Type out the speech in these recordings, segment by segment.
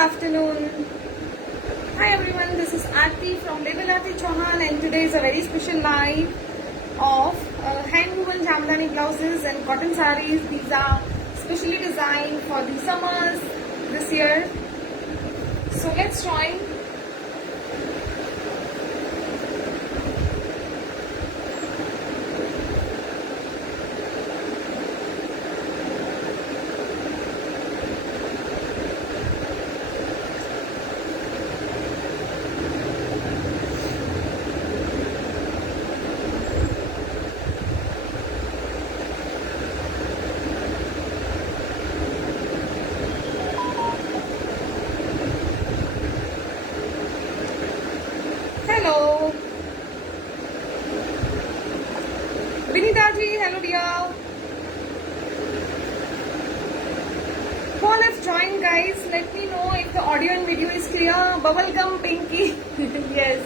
afternoon. Hi everyone, this is Aarti from Label Aarti Chauhan, and today is a very special live of hand woven jamdani blouses and cotton sarees. These are specially designed for the summers this year. So let's join. Hello. Vinita ji, hello dear. All have joined guys. Let me know if the audio and video is clear. Bubblegum Pinky. Yes.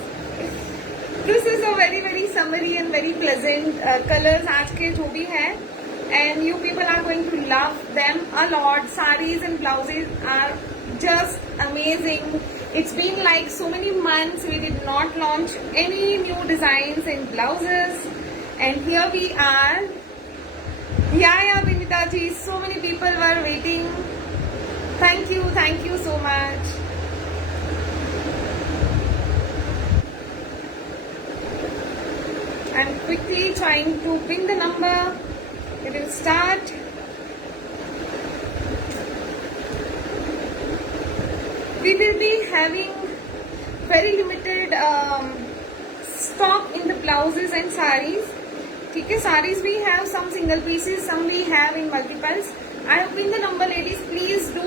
This is a very summery and very pleasant colors आज के जो भी है. And you people are going to love them a lot. Sarees and blouses are just amazing. It's been like so many months we did not launch any new designs in blouses, and here we are. Yeah, Vinita ji, so many people were waiting. Thank you so much. I'm quickly trying to pin the number. We will start. We will be having very limited stock in the blouses and sarees. ठीक है, sarees we have some single pieces, some we have in multiples. I have pinned the number, ladies. Please do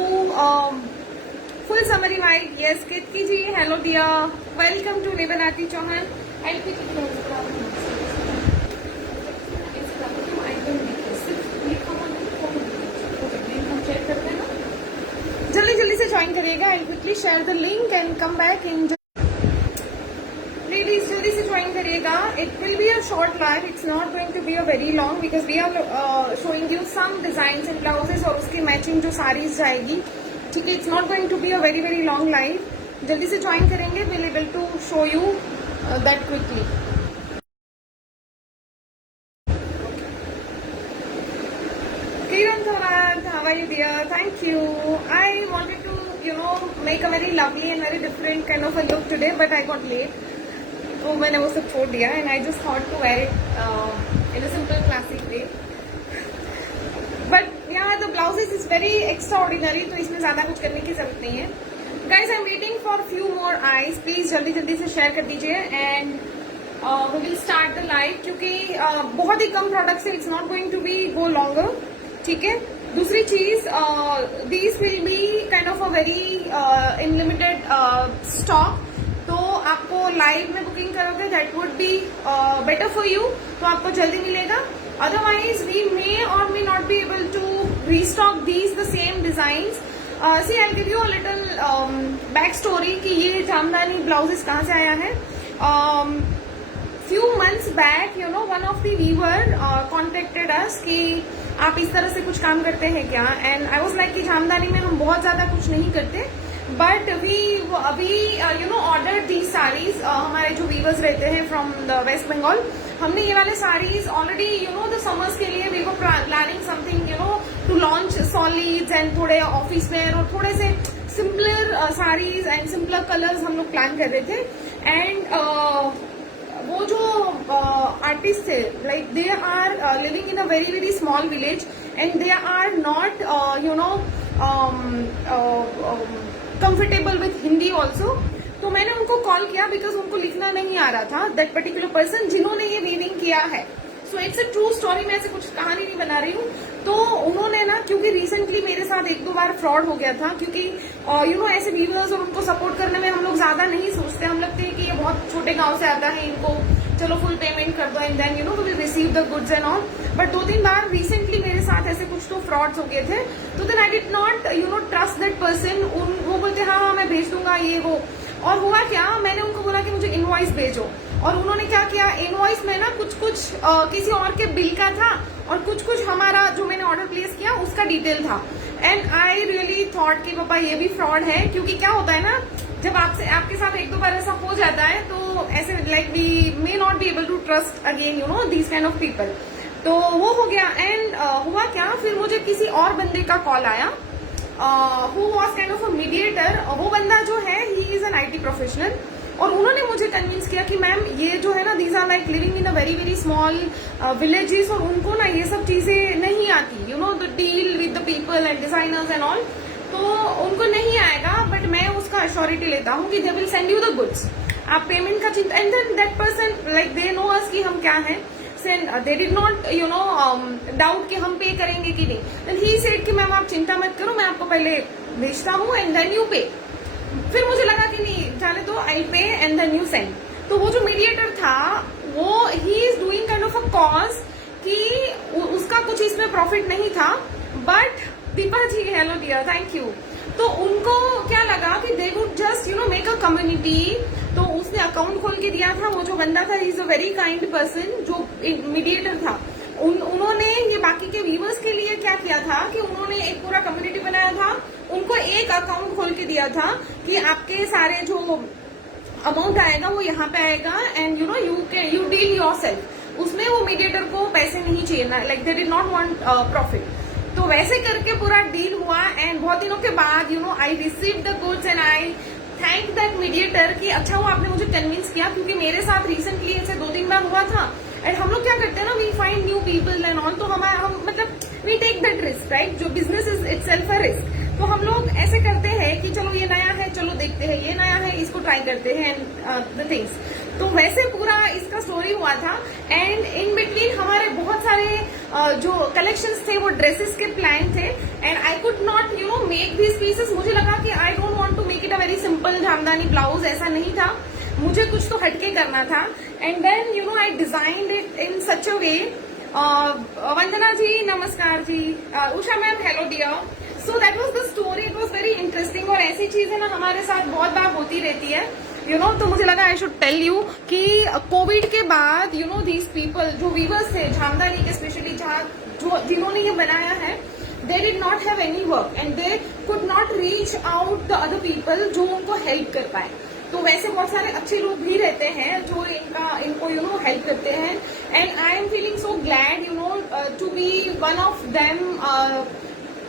full summary vibe. Yes, Kitki ji, hello dear. Welcome to Label Aarti Chauhan. I'll pick it close. जल्दी से join करिएगा. I quickly share the link and come back in. Ladies जल्दी से join करिएगा. It will be a short live. It's not going to be a very long because we are showing you some design in blouses और उसकी matching जो साड़ीज जाएगी. ठीक है, it's not going to be a very long live. जल्दी से join करेंगे. Will able to show you that quickly. How are you dear? Thank you. I wanted to, make a very lovely and very different kind of a look today, but I got late. So मैंने वो सब छोड़ दिया, and I just thought to wear it in a simple classic way. But yeah, the blouses is very extraordinary, तो इसमें ज़्यादा कुछ करने की जरूरत नहीं है. Guys, I'm waiting for few more eyes. Please जल्दी से share कर दीजिए, and we will start the live क्योंकि बहुत ही कम products है. It's not going to be go longer. ठीक है. दूसरी चीज, these will be kind of a very in limited stock. तो आपको लाइव में बुकिंग करोगे that would be better for you. तो आपको जल्दी मिलेगा. अदरवाइज वी मे और may not be able to restock these the same designs. See I give you a little back story कि ये जामदानी ब्लाउजेस कहाँ से आया है. few months back, one of the viewer contacted us कि आप इस तरह से कुछ काम करते हैं क्या. एंड आई वाज लाइक कि जामदानी में हम बहुत ज्यादा कुछ नहीं करते, बट वी अभी ऑर्डर दी साड़ीज. हमारे जो वीवर्स रहते हैं फ्रॉम द वेस्ट बंगाल, हमने ये वाले साड़ीज ऑलरेडी द समर्स के लिए वी वो planning something to launch solids and थोड़े ऑफिस वेयर और थोड़े से simpler saris and simpler colours हम लोग प्लान कर रहे थे. एंड वो जो आर्टिस्ट थे, like they are living in a very small village and they are not comfortable with Hindi also. तो मैंने उनको कॉल किया बिकॉज उनको लिखना नहीं आ रहा था. दैट पर्टिकुलर पर्सन जिन्होंने ये वीविंग किया है. So it's a true story. मैं ऐसे कुछ कहानी नहीं बना रही हूँ. तो उन्होंने ना, क्योंकि रिसेंटली मेरे साथ 1-2 बार फ्रॉड हो गया था, क्योंकि ऐसे व्यूअर्स और उनको सपोर्ट करने में हम लोग ज्यादा नहीं सोचते. हम लगते हैं कि ये बहुत छोटे गांव से आता है, इनको चलो फुल पेमेंट कर दो and then we will receive the goods and all. But 2-3 बार रिसेंटली मेरे साथ ऐसे कुछ तो फ्रॉड्स हो गए थे. तो then I did not trust that person. वो बोलते हाँ मैं भेज दूंगा ये वो. और हुआ क्या, मैंने उनको बोला कि मुझे इनवॉइस भेजो, और उन्होंने क्या किया, इनवॉइस में ना कुछ किसी और के बिल का था और कुछ हमारा जो मैंने ऑर्डर प्लेस किया उसका डिटेल था। एंड आई रियली थॉट कि पापा ये भी फ्रॉड है, क्योंकि क्या होता है ना, जब आपके साथ एक दो बार ऐसा हो जाता है तो ऐसे like we may not be able to trust again, you know, these kind of people. तो वो हो गया। एंड हुआ क्या, फिर मुझे किसी और बंदे का कॉल आया who was kind of a mediator. वो बंदा जो है he is an IT professional, और उन्होंने मुझे कन्विंस किया कि मैम ये जो है ना, these are like living in a very very small villages, और उनको ना ये सब चीजें नहीं आती, you know, the deal with the people and designers and all, तो उनको नहीं आएगा, बट मैं उसका अश्योरिटी लेता हूँ कि they will send you the goods. आप पेमेंट का चिंता, and then that person like they know us कि हम क्या हैं, they did not you know doubt कि हम पे करेंगे कि नहीं। देन ही सेड कि मैम आप चिंता मत करो, मैं आपको पहले भेजता हूँ एंड देन यू पे। फिर मुझे लगा कि नहीं, जाने तो आई पे एंड देन यू सेंड। तो वो जो मीडिएटर था वो he is doing kind of a cause कि उसका कुछ इसमें प्रॉफिट नहीं था, but Deepa ji, hello dear, thank you. तो उनको क्या लगा कि they would just you know make a community, तो उसने अकाउंट खोल के दिया था। वो जो बंदा था, he is a very kind person, जो मीडिएटर था। उन्होंने ये बाकी के व्यूअर्स के लिए क्या किया था कि उन्होंने एक पूरा कम्युनिटी बनाया था, उनको एक अकाउंट खोल के दिया था कि आपके सारे जो अमाउंट आएगा वो यहाँ पे आएगा, and you no you deal yourself. उसमें वो मीडिएटर को पैसे नहीं चाहिए ना, like they did not want profit. तो वैसे करके पूरा डील हुआ, एंड बहुत दिनों के बाद you know I receive the goods and I thank that mediator कि अच्छा हुआ आपने मुझे कन्विंस किया, क्योंकि मेरे साथ रिसेंटली ऐसे 2-3 बार हुआ था। एंड हम लोग क्या करते हैं ना, we find new people and all, तो हम मतलब we take that risk, right, जो business is itself a risk. तो हम लोग ऐसे करते हैं कि चलो ये नया है, चलो देखते हैं, ये नया है, इसको ट्राई करते हैं एंड द थिंग्स। तो वैसे पूरा इसका स्टोरी हुआ था, एंड इन बिटवीन हमारे बहुत सारे जो कलेक्शंस थे वो ड्रेसेस के प्लान थे, and I could not you know make these pieces. मुझे लगा कि I don't want to make it a very simple jamdani blouse, ऐसा नहीं था, मुझे कुछ तो हटके करना था। And then you know I designed it in such a way. Vandana ji नमस्कार जी, Usha ma'am hello dear. So that was the story, it was very interesting, और ऐसी चीजें ना हमारे साथ बहुत बार होती रहती है, यू नो। तो मुझे लगा आई शुड टेल यू कि कोविड के बाद यू नो दीज पीपल जो वीवर्स थे जामदानी के, स्पेशली जिन्होंने ये बनाया है, दे did not have any work and they could not reach out the other people जो उनको हेल्प कर पाए। तो वैसे बहुत सारे अच्छे लोग भी रहते हैं जो इनको यू नो हेल्प करते हैं, and I am feeling so glad you know to be one of them,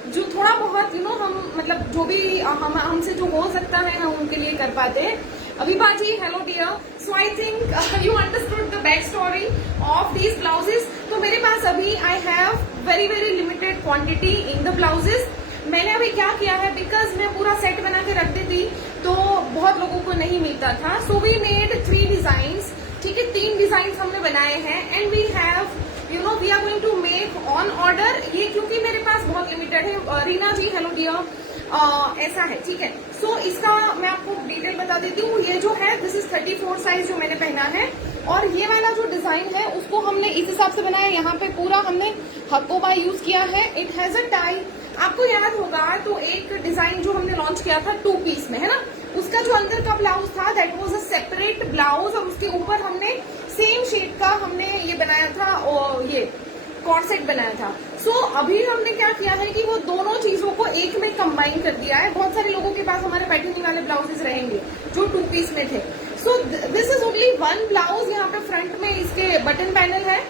जो थोड़ा बहुत यू नो हम मतलब जो भी हमसे जो हो सकता है हम उनके लिए कर पाते हैं। Abhibha ji hello dear. So I think you understood the back story of these blouses. तो मेरे पास अभी I have very very limited quantity in the blouses. मैंने अभी क्या किया है, बिकॉज मैं पूरा सेट बना के रख देती तो बहुत लोगों को नहीं मिलता था, सो वी मेड 3 डिजाइन्स, ठीक है, 3 डिजाइन हमने बनाए हैं, and we have you know we are going to make on order. ये क्योंकि मेरे पास बहुत लिमिटेड है। रीना जी हेलो डियर, ऐसा है, ठीक है। सो इसका मैं आपको डिटेल बता देती हूँ। ये जो है दिस इज 34 साइज जो मैंने पहना है, और ये वाला जो डिजाइन है उसको हमने इस हिसाब से बनाया। यहाँ पे पूरा हमने हकोबा यूज किया है, इट हैज अ टाई। आपको याद होगा तो एक डिजाइन जो हमने लॉन्च किया था 2 पीस में, है ना, उसका जो अंदर का ब्लाउज था that was a separate blouse, और उसके ऊपर हमने सेम शेड का हमने ये बनाया था, और ये कॉर्सेट बनाया था। सो अभी हमने क्या किया है कि वो दोनों चीजों को एक में कंबाइन कर दिया है। बहुत सारे लोगों के पास हमारे पैटर्निंग वाले ब्लाउजेस रहेंगे जो 2 पीस में थे। सो दिस इज ओनली 1 ब्लाउज। यहाँ पे फ्रंट में इसके बटन पैनल है,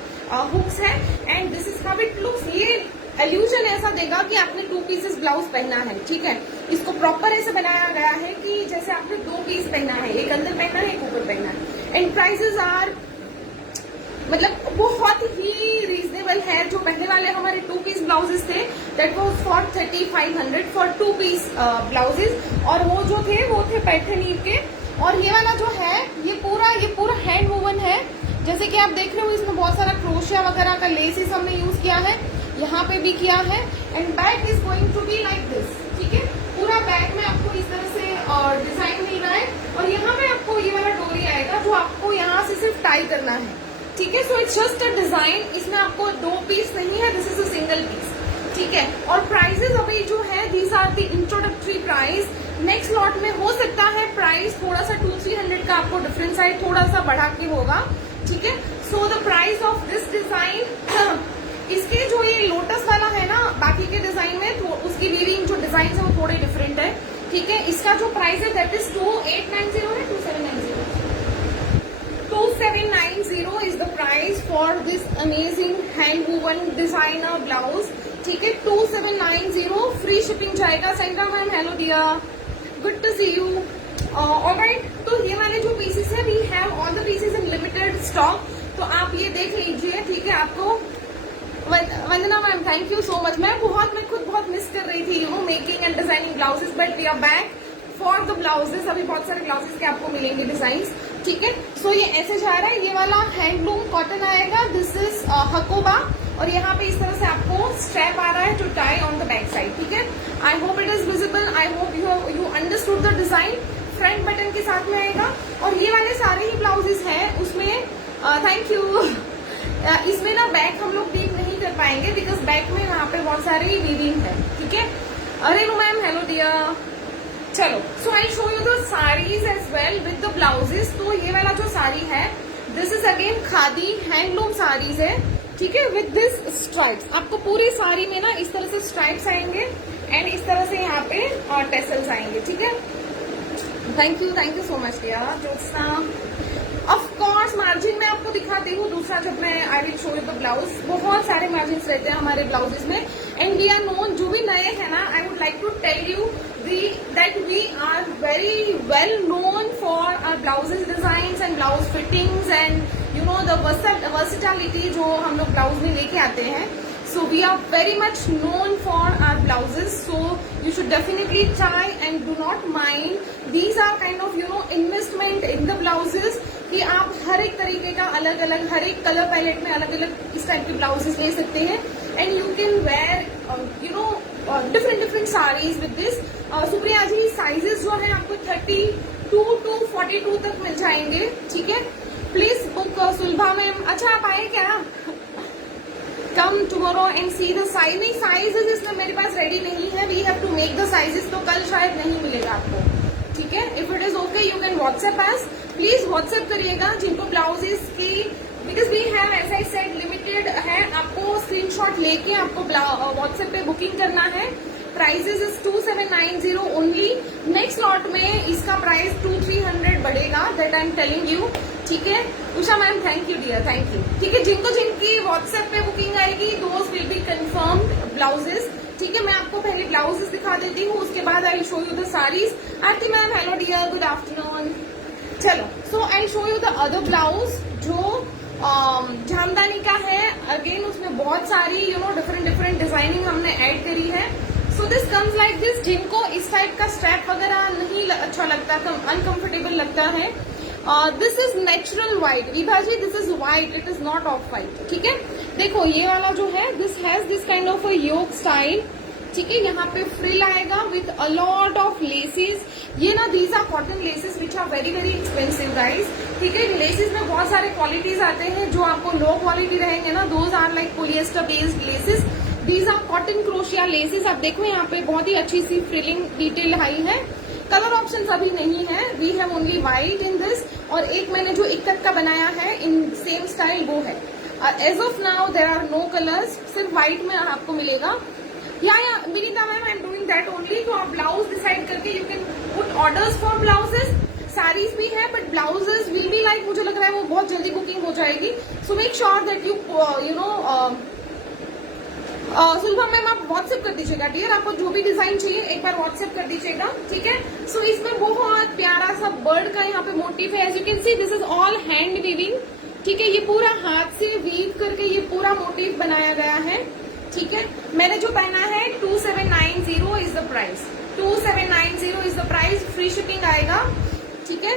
हुक्स है, and this is how it looks. ये एल्यूजन ऐसा देगा कि आपने 2 पीसेस ब्लाउज पहना है, ठीक है। इसको प्रॉपर ऐसे बनाया गया है कि जैसे आपने 2 पीस पहना है, एक अंदर पहना है, एक ऊपर पहना है। एंड प्राइसेस आर मतलब बहुत ही रीजनेबल है। जो पहले वाले हमारे 2 पीस ब्लाउजेस थे that was for 3500 for 2 piece blouses, और वो जो थे वो थे पैठनी के। और ये वाला जो है ये पूरा हैंड वूवन है, जैसे कि आप देख रहे हो। इसमें बहुत सारा क्रोशिया वगैरह का लेसेस हमने यूज किया है, यहाँ पे भी किया है। And back is going to be like this, ठीक है। पूरा बैक में आपको इस तरह से डिजाइन मिल रहा है, और यहाँ पे आपको ये वाला डोरी आएगा जो आपको यहाँ से सिर्फ टाई करना है, ठीक है। So it's just a design, इसमें आपको 2 पीस नहीं है, this is a single piece, ठीक है। और प्राइसेस अभी जो है these are are the introductory price. Next lot में हो सकता है प्राइस थोड़ा सा 200-300 का आपको डिफरेंस आए, थोड़ा सा बढ़ा के होगा, ठीक है। So the price of this design, इसके जो ये लोटस वाला है ना, बाकी के डिजाइन में तो उसकी वीविंग जो डिजाइन है वो थोड़े डिफरेंट है, ठीक है। इसका जो प्राइस है दैट इज 2890 है, 2790 is the price for this amazing hand woven designer blouse, ठीक है। 2790 फ्री शिपिंग जाएगा। Sandra ma'am hello dear, good to see you. Alright, तो ये वाले जो पीसेस है we have all the pieces in limited stock, तो आप ये देख लीजिए, ठीक है। आपको Vandana ma'am thank you so much. मैं खुद बहुत मिस कर रही थी making and designing blouses, but we are back for the blouses. अभी बहुत सारे ब्लाउजेस के आपको मिलेंगे डिजाइन, ठीक है। सो ये ऐसे जा रहा है, ये वाला हैंडलूम कॉटन आएगा, दिस इज हकोबा, और यहाँ पे इस तरह से आपको स्ट्रैप आ रहा है to tie on the back side, ठीक है। I hope it is visible, I hope you understood the design. Front button के साथ में आएगा, और ये वाले सारे ही ब्लाउजेस हैं उसमें, थैंक यू। इसमें ना बैक हम लोग डीप नहीं कर पाएंगे बिकॉज बैक में यहाँ पे बहुत सारे वीविंग है, ठीक है। अरे नो मैम हेलो डियर, चलो। So I show you the saris as well with the blouses. तो ये वाला जो साड़ी है this is again khadi handloom saris है, ठीक है, विद दिस स्ट्राइप्स। आपको पूरी साड़ी में ना इस तरह से स्ट्राइप्स आएंगे एंड इस तरह से यहाँ पे टेसल्स आएंगे, ठीक है। Thank you so much dear Jyotsna. Of course margin मैं आपको दिखाती हूँ दूसरा, जब मैं I will show you the blouse. बहुत सारे मार्जिन रहते हैं हमारे ब्लाउजेस में, एंड वी आर नोन, जो भी नए हैं ना, I would like to tell you that we are very well known for our blouses designs and blouse fittings and you know the versatility जो हम लोग ब्लाउज में लेके आते हैं। So we are very much known for our blouses, so you should definitely try and do not mind. These are kind of investment in the blouses कि आप हर एक तरीके का अलग अलग, हर एक कलर पैलेट में अलग अलग इस टाइप के ब्लाउजेस ले सकते हैं, and you can wear different saris with this. Supriya ji sizes जो है आपको 32 to 42 तक मिल जाएंगे, ठीक है। Please book Sulabha ma'am. अच्छा आप आए क्या? Come tomorrow and see the size. नहीं साइजेस इसमें मेरे पास रेडी नहीं है, we have to make the sizes, तो कल शायद नहीं मिलेगा आपको, ठीक है। If it is okay you can WhatsApp us, please WhatsApp करिएगा जिनको ब्लाउजेस की, because we have as I said limited है, आपको स्क्रीनशॉट लेके आपको व्हाट्सएप पे बुकिंग करना है। Prices is 2790 only. Next lot में इसका प्राइस 200-300 बढ़ेगा, that I am telling you, ठीक है। Usha ma'am thank you dear, thank you, ठीक है। जिनकी व्हाट्सएप पे बुकिंग आएगी those will be confirmed blouses, ठीक है। मैं आपको पहले ब्लाउजेस दिखा देती हूँ, उसके बाद I show you the saris. Aarti ma'am hello dear, good afternoon. चलो, so I show you the other blouse जो जामदानी का है। अगेन उसमें बहुत सारी डिफरेंट डिजाइनिंग हमने ऐड करी है। So this comes like this. जिनको इस टाइप का स्ट्रैप वगैरह नहीं अच्छा लगता, अनकंफर्टेबल लगता है, this is natural white. Vibha ji this is white, it is not off white, ठीक है। देखो ये वाला जो है this has this kind of a yoke style, ठीक है। यहाँ पे फ्रिल आएगा with a lot of laces. ये ना these are cotton laces which are very very expensive guys, ठीक है। लेसेस में बहुत सारे क्वालिटीज आते हैं, जो आपको लो क्वालिटी रहेंगे ना, those are like polyester based laces. These are cotton crochet laces. आप देखो यहाँ पे बहुत ही अच्छी सी फ्रिलिंग डिटेल आई है। कलर ऑप्शन अभी नहीं है, we have only white in this, और एक मैंने जो इक्कत का बनाया है इन सेम स्टाइल वो है। As of now there are no colours, सिर्फ व्हाइट में आपको मिलेगा। या Vinita ma'am I am doing that only. तो आप ब्लाउज डिसाइड करके you can put orders for blouses. Saris भी है but blouses will be like, मुझे लग रहा है वो बहुत जल्दी बुकिंग हो जाएगी। So make sure that you Sulabha ma'am आप व्हाट्सएप कर दीजिएगा डियर, आपको जो भी डिजाइन चाहिए एक बार व्हाट्सएप कर दीजिएगा, ठीक है। सो इसमें बहुत प्यारा सा बर्ड का यहाँ पे मोटिव है। As you can see this is all hand weaving, ठीक है। ये पूरा हाथ से वीव करके ये पूरा मोटिव बनाया गया है, ठीक है। मैंने जो पहना है 2790 is the price, 2790 is the price. Free shipping आएगा, ठीक है।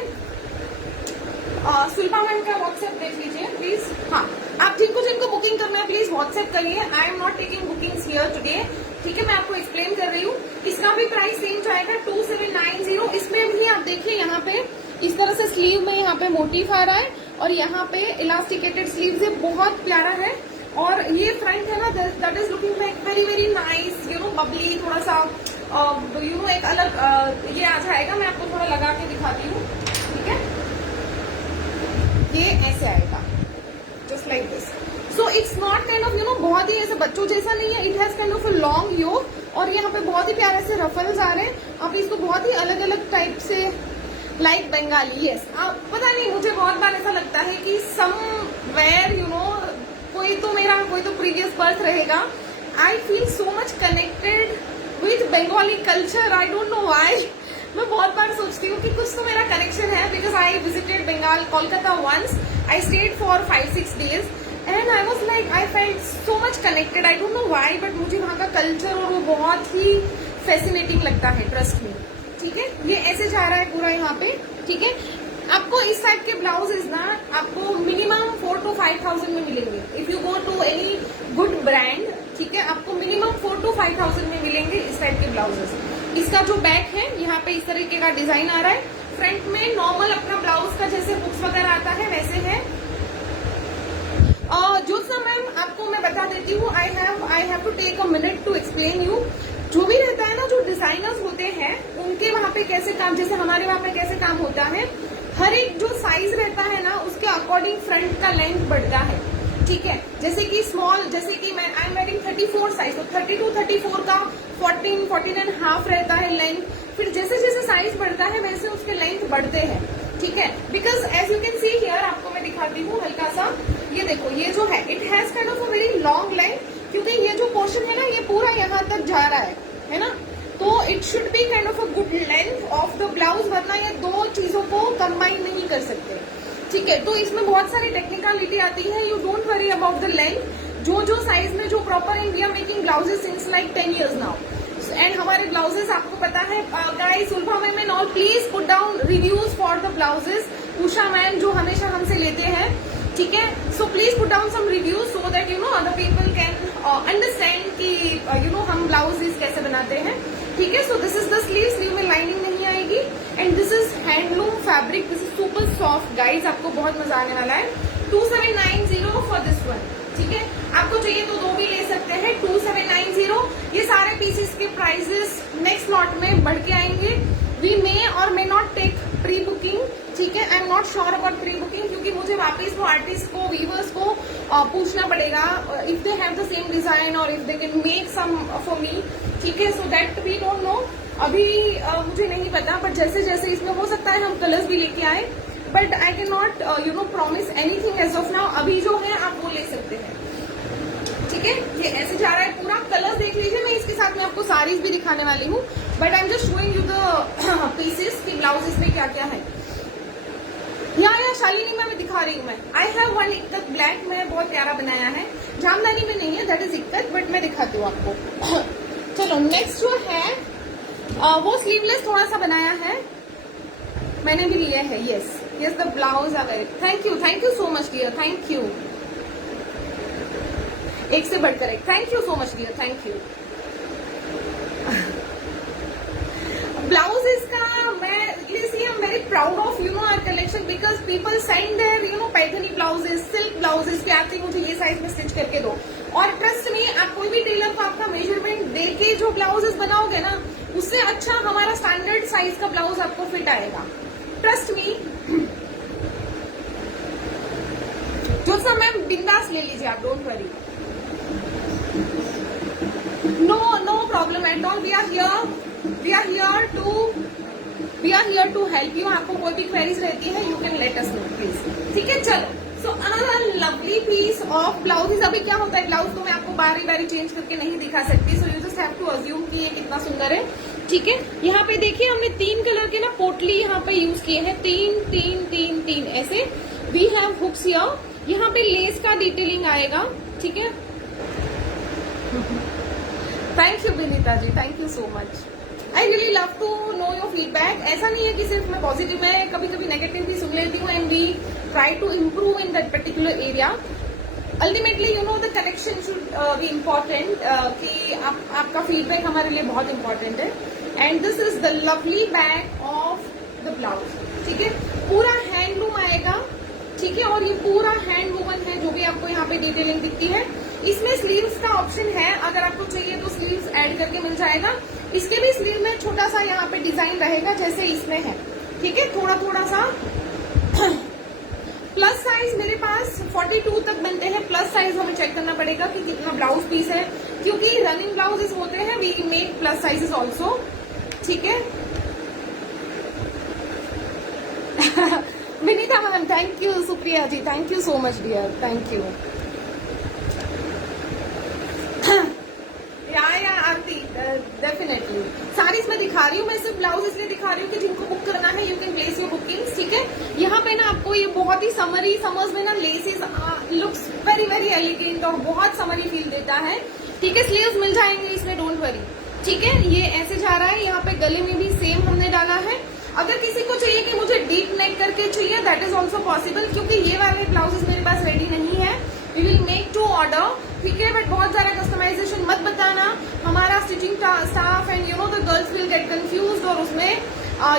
सुल्पा मैम का व्हाट्सएप देख लीजिए प्लीज। हाँ, आप जिनको बुकिंग करना है प्लीज व्हाट्सएप करिए। आई am not taking bookings here today, ठीक है। मैं आपको एक्सप्लेन कर रही हूँ। इसका भी प्राइस सेम जाएगा 2790। इसमें भी आप देखिए यहाँ पे इस तरह से स्लीव में यहाँ पे मोटिव आ रहा है, और यहाँ पे इलास्टिकेटेड स्लीव से बहुत प्यारा है। और ये फ्रंट है ना, that is looking like very very nice, Babli, थोड़ा सा यू नो एक अलग ये आ जाएगा। मैं आपको थोड़ा लगा के दिखाती हूँ, ठीक है। ये ऐसे आएगा, just like this. So it's not kind of you know बहुत ही ऐसे बच्चों जैसा नहीं है। It has kind of a long yoke, और यहाँ पे बहुत ही प्यारे से रफल्स आ रहे हैं। आप इसको बहुत ही अलग अलग टाइप से, लाइक बंगाली, यस। आप पता नहीं, मुझे बहुत बार ऐसा लगता है कि समवेयर यू नो कोई तो प्रीवियस बर्थ रहेगा। I feel so much connected with Bengali culture, I don't know why. मैं बहुत बार सोचती हूँ कि कुछ तो मेरा कनेक्शन है, because I visited Bengal, Kolkata once. I stayed for 5-6 days and I was like, I felt so much connected, I don't know why, but मुझे वहाँ का कल्चर और वो बहुत ही फैसिनेटिंग लगता है, ट्रस्ट मी, ठीक है। ये ऐसे जा रहा है पूरा यहाँ पे, ठीक है। आपको इस टाइप के ब्लाउजेज ना आपको मिनिमम 4,000 to 5,000 में मिलेंगे। If you go to any good brand, ठीक है, आपको मिनिमम 4,000 to 5,000 में मिलेंगे इस टाइप के ब्लाउजेस। इसका जो बैक है, यहाँ पे इस तरीके का डिजाइन आ रहा है। फ्रंट में नॉर्मल अपना ब्लाउज का जैसे हुक्स वगैरह आता है वैसे है। ज्योत्सना मैम, आपको मैं बता देती हूँ, I have to take a minute to explain you. जो भी रहता है ना, जो डिजाइनर्स होते हैं उनके वहां पे कैसे काम, जैसे हमारे वहां पे कैसे काम होता है, हर एक जो साइज रहता है ना उसके अकॉर्डिंग फ्रंट का लेंथ बढ़ता है, ठीक है। जैसे कि स्मॉल, जैसे कि मैं आई एम वेयरिंग 34 साइज, तो 30 to 34 का 14.5 रहता है लेंथ। फिर जैसे जैसे साइज बढ़ता है वैसे उसके लेंथ बढ़ते हैं, ठीक है। Because as you can see here, आपको मैं दिखाती हूँ हल्का सा, ये देखो, ये जो है it has kind of a very long length, क्योंकि ये जो पोर्शन है ना ये पूरा यहाँ तक जा रहा है ना। तो it should be kind of a good length of the blouse, वरना ये दो चीजों को कंबाइन नहीं कर सकते, ठीक है। तो इसमें बहुत सारी टेक्निकलिटी आती है, you don't worry about the length. जो साइज में जो proper, and we are making blouses since like 10 years now, and हमारे ब्लाउजेस आपको पता है guys, Ulfa ma'am and all, please put down reviews for the blouses. Usha ma'am जो हमेशा हमसे लेते हैं, ठीक है, so please put down some reviews so that you know other people can understand कि यू नो हम ब्लाउजेस कैसे बनाते हैं, ठीक है। So this is the sleeve में लाइनिंग नहीं आएगी, and this is handloom fabric, this is super soft guys, आपको बहुत मजा आने वाला है। 2790 फॉर दिस वन, ठीक है। आपको चाहिए तो दो भी ले सकते हैं, 2790। ये सारे पीसेस के प्राइजेस नेक्स्ट लॉट में बढ़ के आएंगे। वी मे और may not take pre booking, ठीक है। I am not sure about pre booking, क्योंकि मुझे वापस वो आर्टिस्ट को, वीवर्स को पूछना पड़ेगा if they have the same design और if they can make some for me, ठीक है। So that we don't know, अभी मुझे नहीं पता, बट जैसे जैसे इसमें हो सकता है हम कलर्स भी लेके आए, but I can not you know promise anything as of now. अभी जो है आप वो ले सकते हैं, ठीक है। ये ऐसे जा रहा है पूरा, कलर्स देख लीजिए। मैं इसके साथ में आपको साड़ीज भी दिखाने वाली हूँ, but I am just showing you the pieces की ब्लाउज इसमें क्या क्या है। या शालिनी मैं दिखा रही हूँ। मैं I have one ikat black में बहुत प्यारा बनाया है, जामदानी में नहीं है, दैट इज इक्कत, बट मैं दिखाती हूँ आपको। चलो नेक्स्ट जो है वो स्लीवलेस थोड़ा सा बनाया है, मैंने भी लिया है। Yes yes, the blouse are very, thank you so much dear, thank you, एक से बढ़कर एक, thank you so much dear, thank you. Blouses का मैं इसलिए I am very proud of you know our collection, because people send their you know Paithani blouses, silk blouses के आते मुझे ये साइज में स्टिच करके दो, और ट्रस्ट में आप कोई भी टेलर को आपका मेजरमेंट दे के जो ब्लाउजेस बनाओगे ना, उससे अच्छा हमारा स्टैंडर्ड साइज का ब्लाउज आपको फिट आएगा, ट्रस्ट मी। ज्योत्सना मैम बिंदास ले लीजिए आप, don't worry, no problem at all. We are here to help you. आपको कोई भी क्वेरीज रहती है, you can let us know please, ठीक है। चलो, so another lovely piece of blouses. अभी क्या होता है, ब्लाउज तो मैं आपको बारी बारी चेंज करके नहीं दिखा सकती, so you just have to assume कि ये कितना सुंदर है, ठीक है। यहाँ पे देखिए हमने 3 कलर के ना पोटली यहाँ पे यूज किए हैं, 3 ऐसे। वी हैव हुक्स हियर, यहाँ पे लेस का डिटेलिंग आएगा, ठीक है। Thank you Vinita ji, thank you so much. I really love to know your feedback. ऐसा नहीं है कि सिर्फ मैं पॉजिटिव, मैं कभी कभी नेगेटिव भी सुन लेती हूँ, and we try to improve in that particular area. Ultimately you know the collection should be important, कि आपका फीडबैक हमारे लिए बहुत इंपॉर्टेंट है। And this is the lovely back of the blouse, ठीक है। पूरा हैंडलूम आएगा, ठीक है, और ये पूरा हैंड वूवन है, जो भी आपको यहाँ पे डिटेलिंग दिखती है। इसमें स्लीव्स का ऑप्शन है, अगर आपको चाहिए तो स्लीव्स ऐड करके मिल जाएगा। इसके भी स्लीव में छोटा सा यहाँ पे डिजाइन रहेगा जैसे इसमें है, ठीक है, थोड़ा थोड़ा सा। प्लस साइज मेरे पास 42 तक बनते हैं। प्लस साइज हमें चेक करना पड़ेगा कि कितना ब्लाउज पीस है, क्योंकि रनिंग ब्लाउजेस होते हैं, we make plus sizes also, ठीक है। Vinita ma'am thank you, Supriya ji thank you so much dear, thank you. या आरती डेफिनेटली सारीज में दिखा रही हूँ, मैं सिर्फ ब्लाउज इसलिए दिखा रही हूँ कि जिनको बुक करना है you can place your bookings, ठीक है। यहाँ पे ना आपको ये बहुत ही समरी, समर्स में ना laces looks very very elegant और बहुत समरी फील देता है, ठीक है। स्लीव्स मिल जाएंगे इसमें, डोंट वरी, ठीक है। ये ऐसे जा रहा है, यहाँ पे गले में भी सेम हमने डाला है। अगर किसी को चाहिए कि मुझे डीप नेक करके चाहिए, दैट इज ऑल्सो पॉसिबल, क्योंकि ये वाले ब्लाउजेस मेरे पास रेडी नहीं है, we will make to order, ठीक है। बट बहुत सारा कस्टमाइजेशन मत बताना, हमारा stitching staff and you know the girls will get confused और उसमें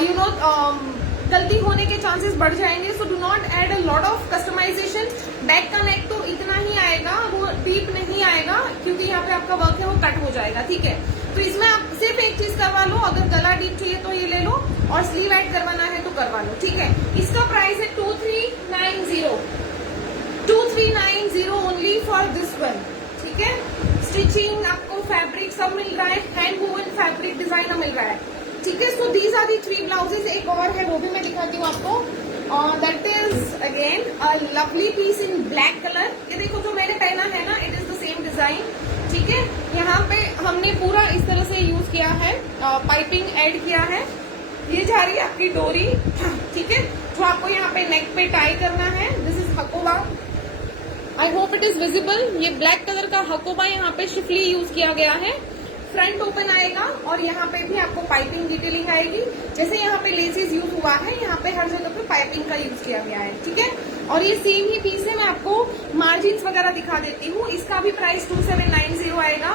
यू नो गलती होने के चांसेस बढ़ जाएंगे। So do not add a lot of customization. Back का नेक तो इतना ही आएगा, वो डीप नहीं आएगा, क्योंकि यहाँ पे आपका वर्क है वो कट हो जाएगा, ठीक है। तो इसमें आप सिर्फ एक चीज करवा लो, अगर गला डीप चाहिए तो ये ले लो और स्लीव ऐड करवाना है तो करवा लो, ठीक है। इसका प्राइस है 2390 ओनली फॉर दिस वन, ठीक है। स्टिचिंग आपको फैब्रिक सब मिल रहा है, हैंड वूवन फैब्रिक डिजाइनर मिल रहा है, ठीक है। So these are the 3 blouses. एक और है वो भी मैं दिखाती हूँ आपको, that is again a lovely piece in black colour. ये देखो जो मैंने पहना है ना, it is the same design, ठीक है। यहाँ पे हमने पूरा इस तरह से यूज किया है, पाइपिंग ऐड किया है। ये जा रही है आपकी डोरी, ठीक है, जो आपको यहाँ पे नेक पे टाई करना है। This is Hakoba, I hope it is visible. ये ब्लैक कलर का हकोबा यहाँ पे शिफली यूज किया गया है। फ्रंट ओपन आएगा और यहाँ पे भी आपको पाइपिंग डिटेलिंग आएगी, जैसे यहाँ पे लेसेस यूज हुआ है, यहाँ पे हर जगह पे पाइपिंग का यूज किया गया है, ठीक है। और ये सेम ही पीस है, मैं आपको मार्जिन्स वगैरह दिखा देती हूँ। इसका भी प्राइस 2790 आएगा,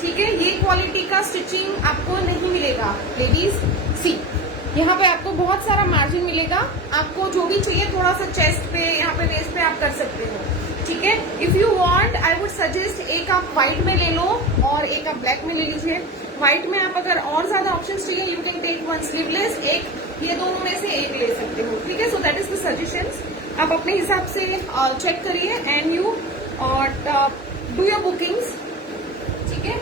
ठीक है। ये क्वालिटी का स्टिचिंग आपको नहीं मिलेगा लेडीज। सी यहाँ पे आपको बहुत सारा मार्जिन मिलेगा, आपको जो भी चाहिए थोड़ा सा चेस्ट पे, यहाँ पे वेस्ट पे आप कर सकते हो, ठीक है। If you want I would suggest एक आप व्हाइट में ले लो और एक आप ब्लैक में ले लीजिए। व्हाइट में आप अगर और ज्यादा ऑप्शंस चाहिए, you can take one sleeveless, एक ये दोनों में से एक ले सकते हो, ठीक है। So that is the suggestions, आप अपने हिसाब से चेक करिए and you do your bookings, ठीक है।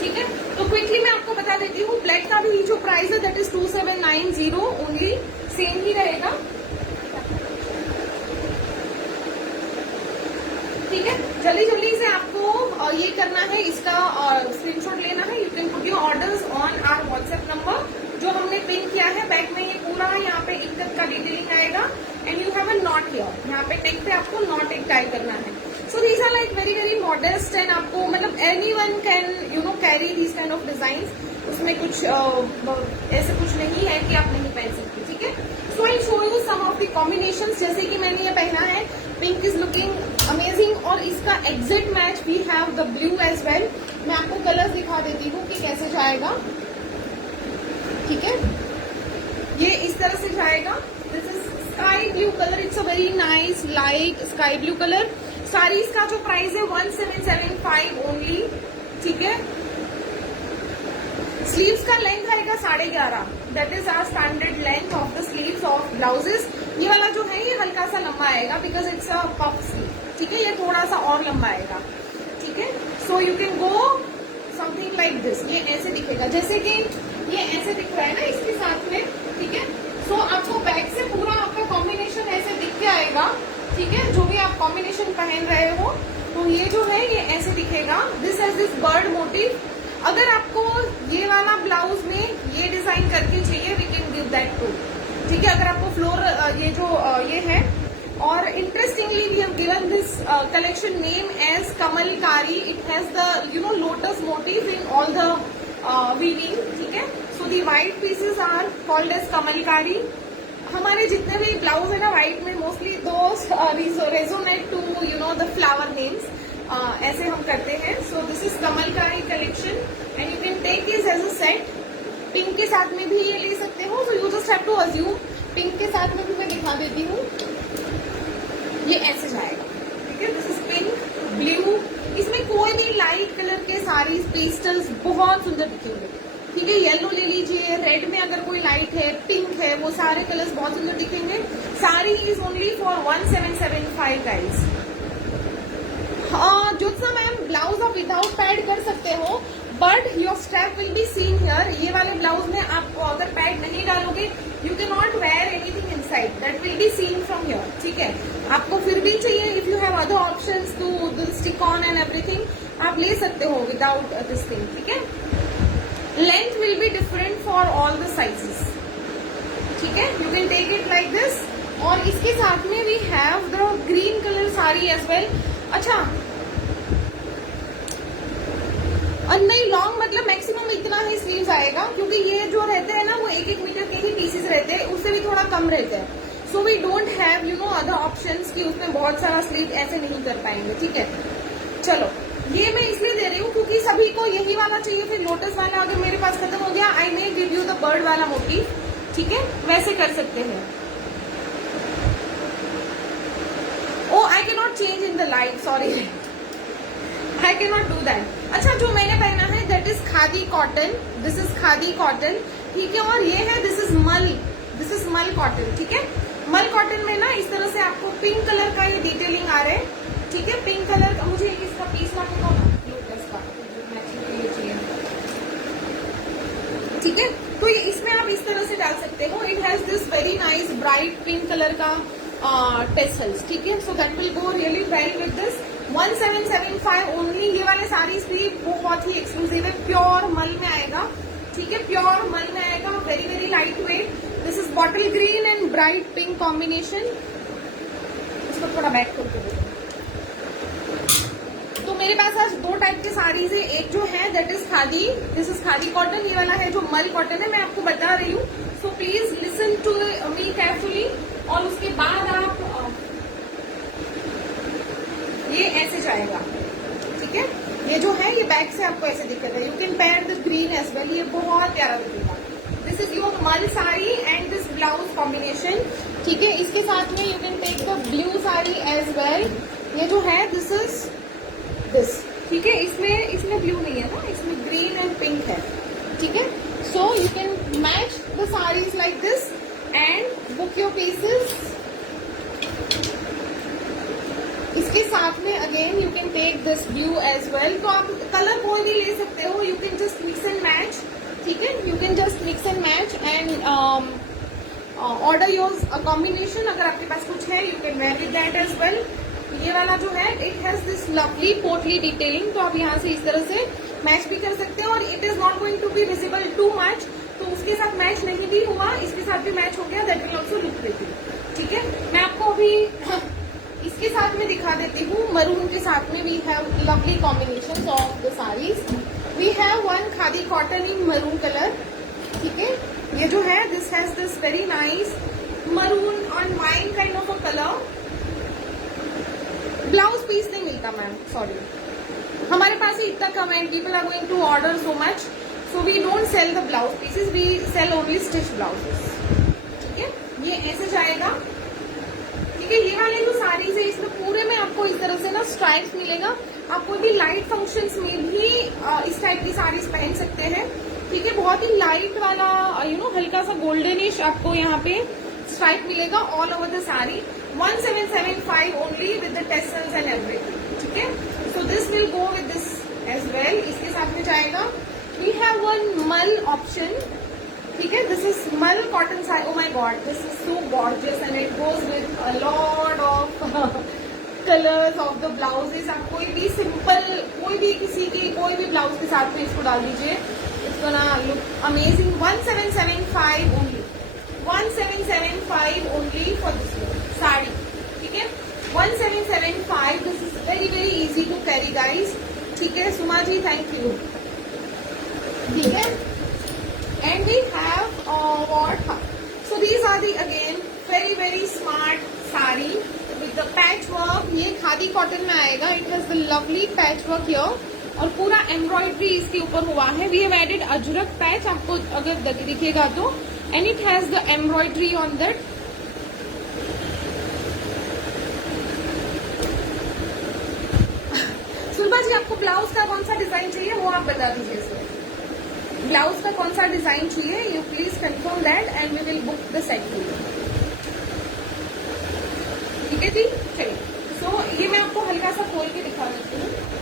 ठीक है, तो क्विकली मैं आपको बता देती हूँ, ब्लैक का भी जो प्राइस है दैट इज 2790 ओनली, सेम ही रहेगा, ठीक है। जल्दी जल्दी से आपको ये करना है, इसका स्क्रीनशॉट लेना है। You can put your orders on our WhatsApp number जो हमने पिन किया है। बैक में ये पूरा यहाँ पे इक्कत का डिटेलिंग आएगा and you have a not here, यहाँ पे टेक पे आपको नॉट एक टाइप करना है। So these are like very very modest and आपको मतलब anyone can you know carry these kind of designs. उसमें कुछ ऐसे कुछ नहीं है कि आप नहीं पहन सकते, ठीक है। So I show you some of the combinations, जैसे कि मैंने ये पहना है, पिंक इज लुकिंग अमेजिंग और इसका exact match we have the blue as well. मैं आपको कलर्स दिखा देती हूँ कि कैसे जाएगा, ठीक है। ये इस तरह से जाएगा, this is sky blue colour, it's a very nice light sky blue colour. Saris का जो प्राइस है 1775 ओनली, ठीक है। स्लीव्स का लेंथ आएगा 11.5, that is our standard length of the sleeves of blouses. ये वाला जो है ये हल्का सा लंबा आएगा because it's a puff sleeve, ठीक है। ये थोड़ा सा और लंबा आएगा, ठीक है। So you can go something like this, ये ऐसे दिखेगा जैसे कि ये ऐसे दिख रहा है ना इसके साथ में, ठीक है। सो आपको बैक से पूरा आपका कॉम्बिनेशन ऐसे दिख के आएगा, ठीक है। जो भी आप कॉम्बिनेशन पहन रहे हो तो ये जो है ये ऐसे दिखेगा, this has this bird motive. अगर आपको ये वाला ब्लाउज में ये डिजाइन करके चाहिए, we can give that too, ठीक है। अगर आपको फ्लोर ये जो ये है, और interestingly we have given this collection name as Kamalkari. It has the you know lotus motif in all the weaving, ठीक है। So the white pieces are called as Kamalkari. हमारे जितने भी ब्लाउज है ना व्हाइट में, mostly those resonate to you know the flower names, ऐसे हम करते हैं। So this is Kamalkari collection and you can take this as a set. Pink के साथ में भी ये ले सकते हो, so you just have to assume. Pink के साथ में भी मैं दिखा देती हूँ, ये ऐसे जाएगा, ठीक है। This is pink, blue light colour के सारी पेस्टल्स बहुत सुंदर दिखेंगे, ठीक है। येलो ले लीजिए, रेड में अगर कोई लाइट है, पिंक है, वो सारे कलर्स बहुत सुंदर दिखेंगे। Sari is only for 1775 guys. Jyotsna ma'am, blouse आप विदाउट पैड कर सकते हो, but your step will be seen here. ये वाले ब्लाउज में आप अगर पैड नहीं डालोगे, you can not wear anything inside, that will be seen from here, ठीक है। आपको फिर भी चाहिए, if you have other options to stick on and everything, आप ले सकते हो विदाउट दिस थिंग, ठीक है। Length will be different for all the sizes, ठीक है। You can take it like this. और इसके साथ में we have the green colour sari as well. अच्छा, नहीं, लॉन्ग मतलब मैक्सिमम इतना ही स्लीव्स आएगा, क्योंकि ये जो रहते हैं ना वो 1-1 मीटर के ही पीसेस रहते हैं, उससे भी थोड़ा कम रहते हैं। So we don't have you know other options कि उसमें बहुत सारा स्लीव ऐसे नहीं कर पाएंगे, ठीक है। चलो, ये मैं इसलिए दे रही हूँ क्योंकि सभी को यही वाला चाहिए, फिर लोटस वाला अगर मेरे पास खत्म हो गया, I may give you the bird वाला मोटिव, ठीक है, वैसे कर सकते हैं। Oh, I can not change in the light, sorry, I can not do that. अच्छा, जो मैंने पहना है that is khadi cotton, this is khadi cotton, ठीक है। और ये है दिस इज मल कॉटन, ठीक है। मल कॉटन में ना इस तरह से आपको पिंक कलर का ये डिटेलिंग आ रहा है, ठीक है। पिंक कलर का मुझे एक इसका पीस ला के दो ना, लोटस का मैचिंग के लिए चाहिए, ठीक है। तो ये इसमें आप इस तरह से डाल सकते हो। It has this very nice bright pink colour का टेसल्स, ठीक है। So that will go really well with this. 1775 only. ये वाले साड़ीज भी बहुत ही एक्सक्लूसिव है, प्योर मल में आएगा, ठीक है, प्योर मल में आएगा, very very light weight. This is bottle green and bright pink combination. इसको थोड़ा बैक करके दो। तो मेरे पास आज 2 टाइप के साड़ीज है। एक जो है that is khadi, this is khadi cotton. ये वाला है जो मल कॉटन है, मैं आपको बता रही हूँ, so please listen to me carefully. और उसके बाद आप ये ऐसे जाएगा, ठीक है। ये जो है ये बैक से आपको ऐसे दिखेगा। You can pair the green as well, ये बहुत प्यारा दिखेगा। This is your mul sari and this blouse combination, ठीक है। इसके साथ में you can take the blue sari as well. ये जो है दिस इज दिस, ठीक है। इसमें ब्लू नहीं है ना, इसमें ग्रीन एंड पिंक है, ठीक है। So you can match the sarees like this and book your pieces. इसके साथ में again you can take this blue as well. तो आप कलर कोई भी ले सकते हो, you can just mix and match, ठीक है। You can just mix and match and order your combination. अगर आपके पास कुछ है you can wear with that as well. ये वाला जो है इट हैज दिस लवली पोटली डिटेलिंग, तो आप यहाँ से इस तरह से मैच भी कर सकते हैं। और it is not going to be visible too much, तो उसके साथ मैच नहीं भी हुआ, इसके साथ भी मैच हो गया, that will also look pretty, ठीक है। मैं आपको अभी इसके साथ में दिखा देती हूँ। मरून के साथ में we have lovely combination of the sarees. We have one khadi cotton in maroon colour, ठीक है। ये जो है this has this very nice maroon on wine kind of a colour. Blouse piece नहीं मिलता मैम, सॉरी, हमारे पास ही इतना कम है, people are going to order so much, so we don't sell the blouse pieces, we sell only stitch blouses, ठीक है। ये ऐसे जाएगा, ठीक है। ये वाले जो साड़ीज है इसमें पूरे में आपको इस तरह से ना स्ट्राइप्स मिलेगा। आप कोई भी लाइट फंक्शंस में भी इस टाइप की साड़ीज पहन सकते हैं, ठीक है। बहुत ही लाइट वाला यू नो हल्का सा गोल्डनिश आपको यहाँ पे स्ट्राइप मिलेगा all over the sari. 1775 only with the tassels and everything, ठीक है। So this will go with this as well. इसके साथ में जाएगा we have one mul option, ठीक है। This is mul cotton sari. Oh my god, this is so gorgeous and it goes with a lot of colours of the blouses. आप कोई भी simple कोई भी किसी के कोई भी ब्लाउज के साथ में इसको डाल दीजिए, it's gonna look amazing. 1775 only, 1775 only for this sari, ठीक है। 1775। This is very very easy to carry guys, ठीक है। सुमा जी थैंक यू, ठीक है। And we have what? So these are the again very very smart sari with the patchwork. ये khadi cotton में आएगा। It has the lovely patchwork here और पूरा एम्ब्रॉयडरी इसके ऊपर हुआ है। We have added Ajrak patch, आपको अगर दिखेगा तो, and it has the embroidery on that. सुलभा जी आपको ब्लाउज का कौन सा डिजाइन चाहिए वो आप बता दीजिए सर। ब्लाउज का कौन सा डिजाइन चाहिए, you please confirm that and we will book the set for you. ठीक है जी, चलिए। सो ये मैं आपको हल्का सा खोल के दिखा देती हूँ।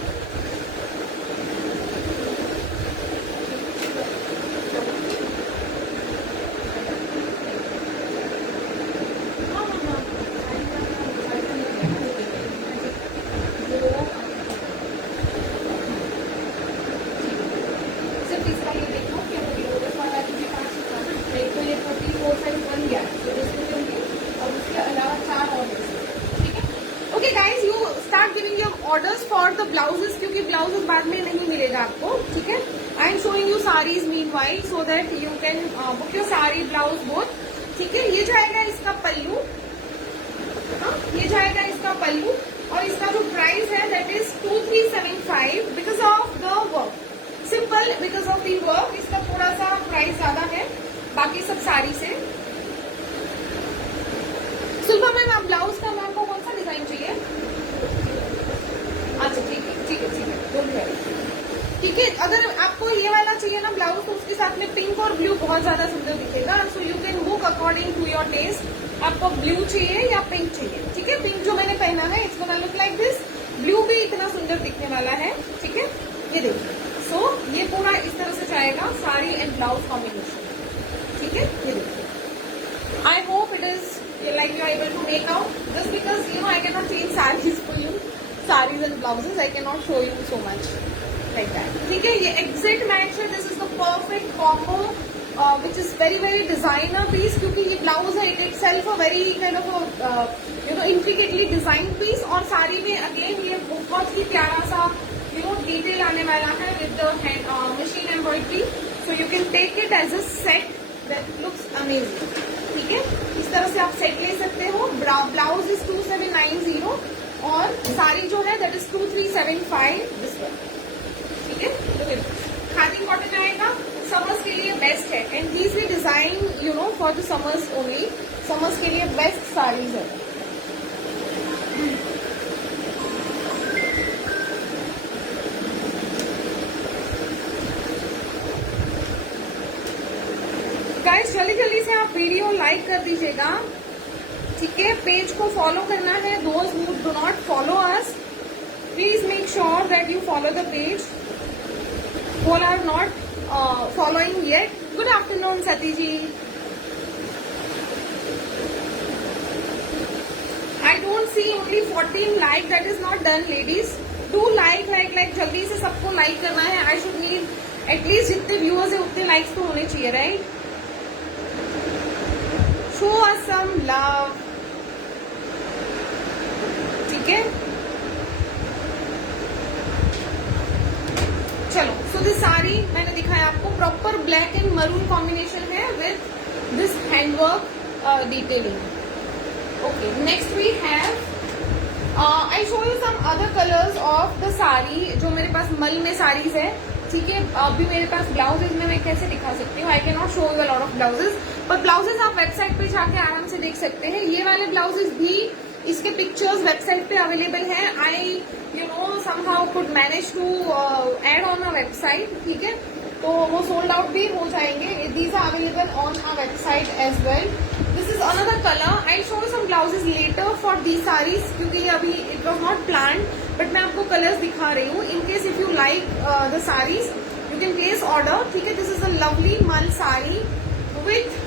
ऑर्डर्स फॉर द ब्लाउजेस, क्योंकि ब्लाउजेस बाद में नहीं मिलेगा आपको, ठीक है। I am showing you saris meanwhile so that you can book your sari blouse both, ठीक है। ये जाएगा इसका पल्लू, हाँ ये जाएगा इसका पल्लू, और इसका जो प्राइस है that is 2375 because of the work, simple because of the work इसका थोड़ा सा प्राइस ज्यादा है बाकी सब साड़ी से। सुल्फा मैम आप ब्लाउज का मैम को कौन सा डिजाइन चाहिए? अच्छा ठीक है ठीक है ठीक है, डोंट वरी, ठीक है। अगर आपको ये वाला चाहिए ना ब्लाउज तो उसके साथ में पिंक और ब्लू बहुत ज्यादा सुंदर दिखेगा, so you can book according to your taste. आपको ब्लू चाहिए या पिंक चाहिए, ठीक है। पिंक जो मैंने पहना है it's gonna look like this, blue भी इतना सुंदर दिखने वाला है, ठीक है। ये देखिए, सो ये पूरा इस तरह से जाएगा साड़ी एंड ब्लाउज कॉम्बिनेशन, ठीक है। ये देखिए, आई hope it is like you are able to make out, just because you know I cannot change sarees for you, sarees and blouses I cannot show you so much like that, ठीक है। ये exact match है, this is the perfect combo which is very very designer piece, क्योंकि ये blouse है it itself a very kind of a you know intricately designed piece, और साड़ी में again ये बहुत ही प्यारा सा you know detail आने वाला है with the hand machine embroidery, so you can take it as a set that looks amazing, ठीक है। इस तरह से आप सेट ले सकते हो। ब्लाउज इज 2790 और साड़ी जो है दैट इज 2375 दिस वन, ठीक है। खादी कॉटन आएगा, समर्स के लिए बेस्ट है, and these we design you know for the summers only, summers के लिए बेस्ट साड़ीज है। गाइस जल्दी जल्दी से आप वीडियो लाइक कर दीजिएगा, ठीक है। पेज को फॉलो करना है, those who do not follow us please make sure that you follow the page, who are not following yet. Good afternoon Sati ji. I don't see only 14 like, that is not done ladies, do like like like, जल्दी से सबको like करना है। I should need at least जितने viewers है उतने likes तो होने चाहिए, right. Show us some love, ठीक है। चलो, सो दिस साड़ी मैंने दिखाया आपको, proper black and maroon combination है with this handwork detailing. Okay, next we have I show you some other colours of the sari जो मेरे पास मल में साड़ीज है, ठीक है। अभी मेरे पास ब्लाउजेज में मैं कैसे दिखा सकती हूँ, आई can not show you a lot of blouses, पर ब्लाउजेज आप वेबसाइट पे जाके आराम से देख सकते हैं। ये वाले ब्लाउजेज भी इसके पिक्चर्स वेबसाइट पे अवेलेबल हैं। I you know somehow could manage to add on a website, ठीक है। तो वो सोल्ड आउट भी हो जाएंगे। These are available on our website as well. This is another colour. I show some blouses later for the saris, क्योंकि अभी it was not plan, but मैं आपको कलर्स दिखा रही हूँ। In case if you like the saris you can place order, ठीक है। This is a lovely मल sari with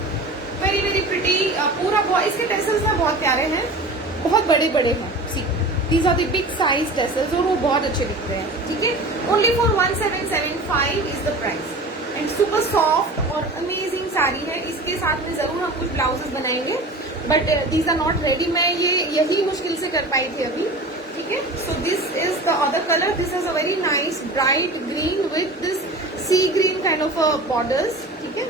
very very pretty, पूरा इसके टेसल्स ना बहुत प्यारे हैं, बहुत बड़े बड़े हैं। See these are the big size tassels और वो बहुत अच्छे दिख रहे हैं, ठीक है। Only for 1775 is the price, and super soft और अमेजिंग साड़ी है। इसके साथ में जरूर हम कुछ ब्लाउजेस बनाएंगे, but these are not ready. मैं ये यही मुश्किल से कर पाई थी अभी, ठीक है। So this is the other colour. This is a very nice bright green with this sea green kind of borders, ठीक है।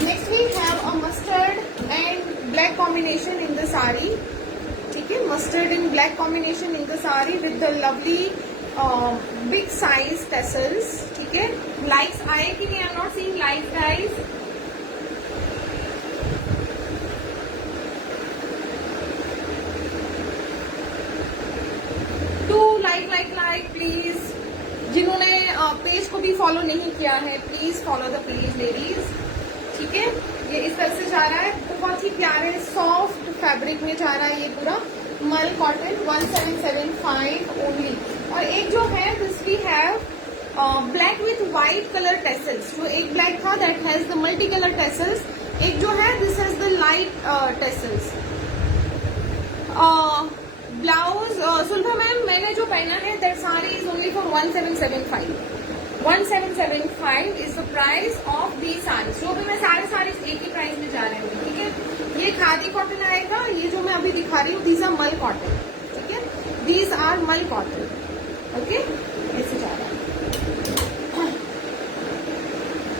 Next we have a mustard and black combination in the sari, ठीक है। mustard and black combination in the sari with the lovely big size tassels, ठीक है। likes आए कि नहीं? I'm not seeing likes guys. Do like please. जिन्होंने page को भी फॉलो नहीं किया है, please follow the page ladies, ठीक है। ये इस तरह से जा रहा है, बहुत ही प्यारे सॉफ्ट फैब्रिक में जा रहा है ये पूरा, मल कॉटन 1775 ओनली। और एक जो है this we have black with white colour tassels, जो एक ब्लैक था that has the multi colour tassels, एक जो है this has the light tassels. Blouse Sulbha ma'am मैंने जो पहना है that sari is only for 1775। 1775 is the price of the sari. जो भी मैं सारे साड़ीज एक ही प्राइस में जा रहे हूँ, ठीक है। ये खादी कॉटन आएगा, ये जो मैं अभी दिखा रही हूँ दीज आर मल कॉटन, ठीक है, these are mul cotton, okay, ऐसे जा रहा है।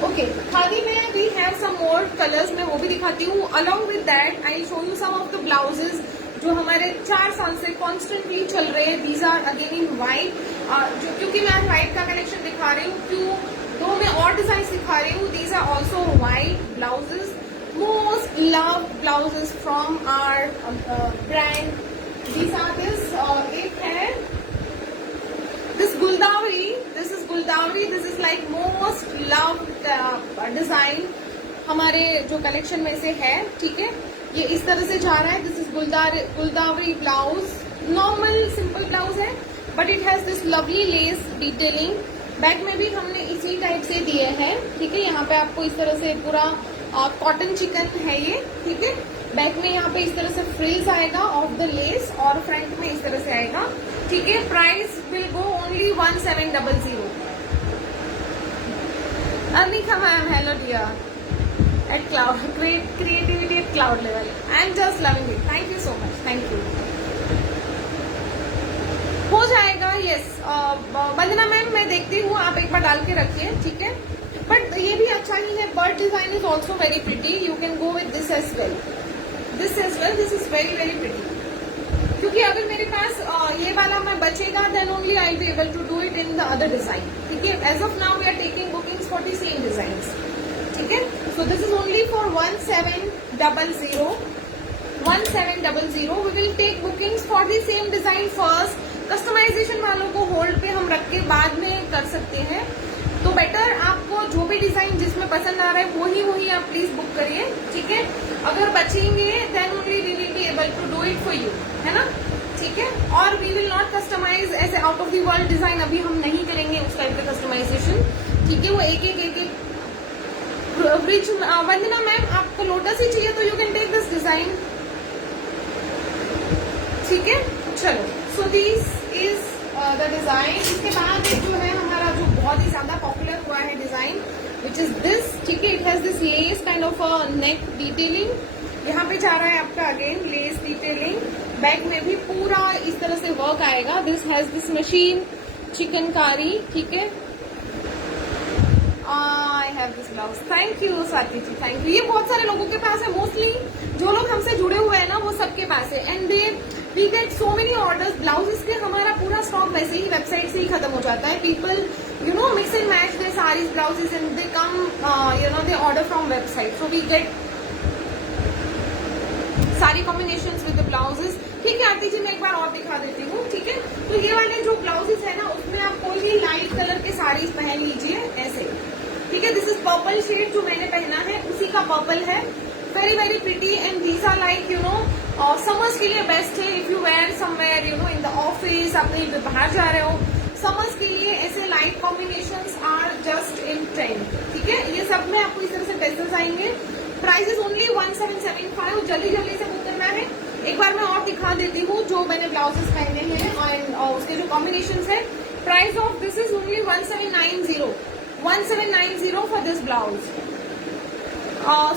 ओके, खादी में we have some more colours, मैं वो भी दिखाती हूँ। Along with that I show you some of the blouses जो हमारे 4 साल से कॉन्स्टेंटली चल रहे हैं। These are again in white, जो क्योंकि मैं आज व्हाइट का कलेक्शन दिखा रही हूँ, क्यों दो मैं और डिजाइन दिखा रही हूँ। These are also white blouses, most love blouses from our brand. These are this, एक है this Guldavari, this is Guldavari, this is like most love design हमारे जो कलेक्शन में से है, ठीक है। ये इस तरह से जा रहा है, दिस इज गुलदावरी ब्लाउज, नॉर्मल सिंपल ब्लाउज है but it has this lovely less detailing. Back में भी हमने इसी टाइप से दिए हैं, ठीक है। यहाँ पे आपको इस तरह से पूरा कॉटन चिकन है ये, ठीक है। बैक में यहाँ पे इस तरह से फ्रिल्स आएगा ऑफ द लेस और फ्रंट में इस तरह से आएगा, ठीक है। Price will go only 1700। Anika ma'am hello dear, at cloud creativity at cloud level, I am just loving it, thank you so much, thank you। हो जाएगा, यस। वंदना मैम मैं देखती हूँ, आप एक बार डाल के रखिए, ठीक है। बट ये भी अच्छा ही है, bird design is also very pretty, you can go with this as well, this is very very pretty. क्योंकि अगर मेरे पास ये वाला मैं बचेगा then only I be able to do it in the other design, ठीक है। As of now we are taking bookings for the same designs, ठीक है। So this is only for 1700, 1700। We will take bookings for the same design first. Customization वालों को hold पे हम रख के बाद में कर सकते हैं, तो बेटर आपको जो भी डिजाइन जिसमें पसंद आ रहा है वही आप प्लीज बुक करिए, ठीक है। अगर बचेंगे then only we will be able to do it for you, है ना, ठीक है। और वी विल नॉट कस्टमाइज ऐसे out of the world design, अभी हम नहीं करेंगे उस टाइप का कस्टमाइजेशन, ठीक है। वो एक ब्रिज। वंदना मैम आपको लोटस ही चाहिए तो you can take this design, ठीक है। चलो, so this is the design. इसके बाद एक जो है हमारा जो बहुत ही ज्यादा पॉपुलर हुआ है डिजाइन विच इज दिस, ठीक है। It has this less kind of a neck detailing, यहाँ पे जा रहा है आपका अगेन लेस डिटेलिंग। बैक में भी पूरा इस तरह से वर्क आएगा। This has this machine chikankari, ठीक है। I have this blouse, thank you Swati ji, thank you. ये बहुत सारे लोगों के पास है, मोस्टली जो लोग हमसे जुड़े हुए हैं ना वो सबके पास है, and they we get so many orders blouses के। हमारा पूरा स्टॉक वैसे ही वेबसाइट से ही खत्म हो जाता है। People you know mix and match their saris blouses and they come you know they order from website, so we get sari combinations with the blouses, ठीक है। आरती जी मैं एक बार और दिखा देती हूँ, ठीक है। तो ये वाले जो ब्लाउजेस है ना उसमें आप कोई भी लाइट कलर के साड़ीज पहन लीजिए ऐसे, ठीक है। दिस इज पर्पल शेड जो मैंने पहना है उसी का पर्पल है, very very pretty and these are like you know summers के लिए बेस्ट है। If you wear somewhere you know in the office, आप कहीं बाहर जा रहे हो, समर्स के लिए ऐसे light combinations are just in trend, ठीक है। ये सब में आपको इस तरह से टेसल्स आएंगे। प्राइस इज ओनली 1775, जल्दी जल्दी से बुक करना है। एक बार मैं और दिखा देती हूँ जो मैंने ब्लाउजेस पहने हैं एंड उसके जो कॉम्बिनेशंस है। Price of this is only 1790 for this blouse.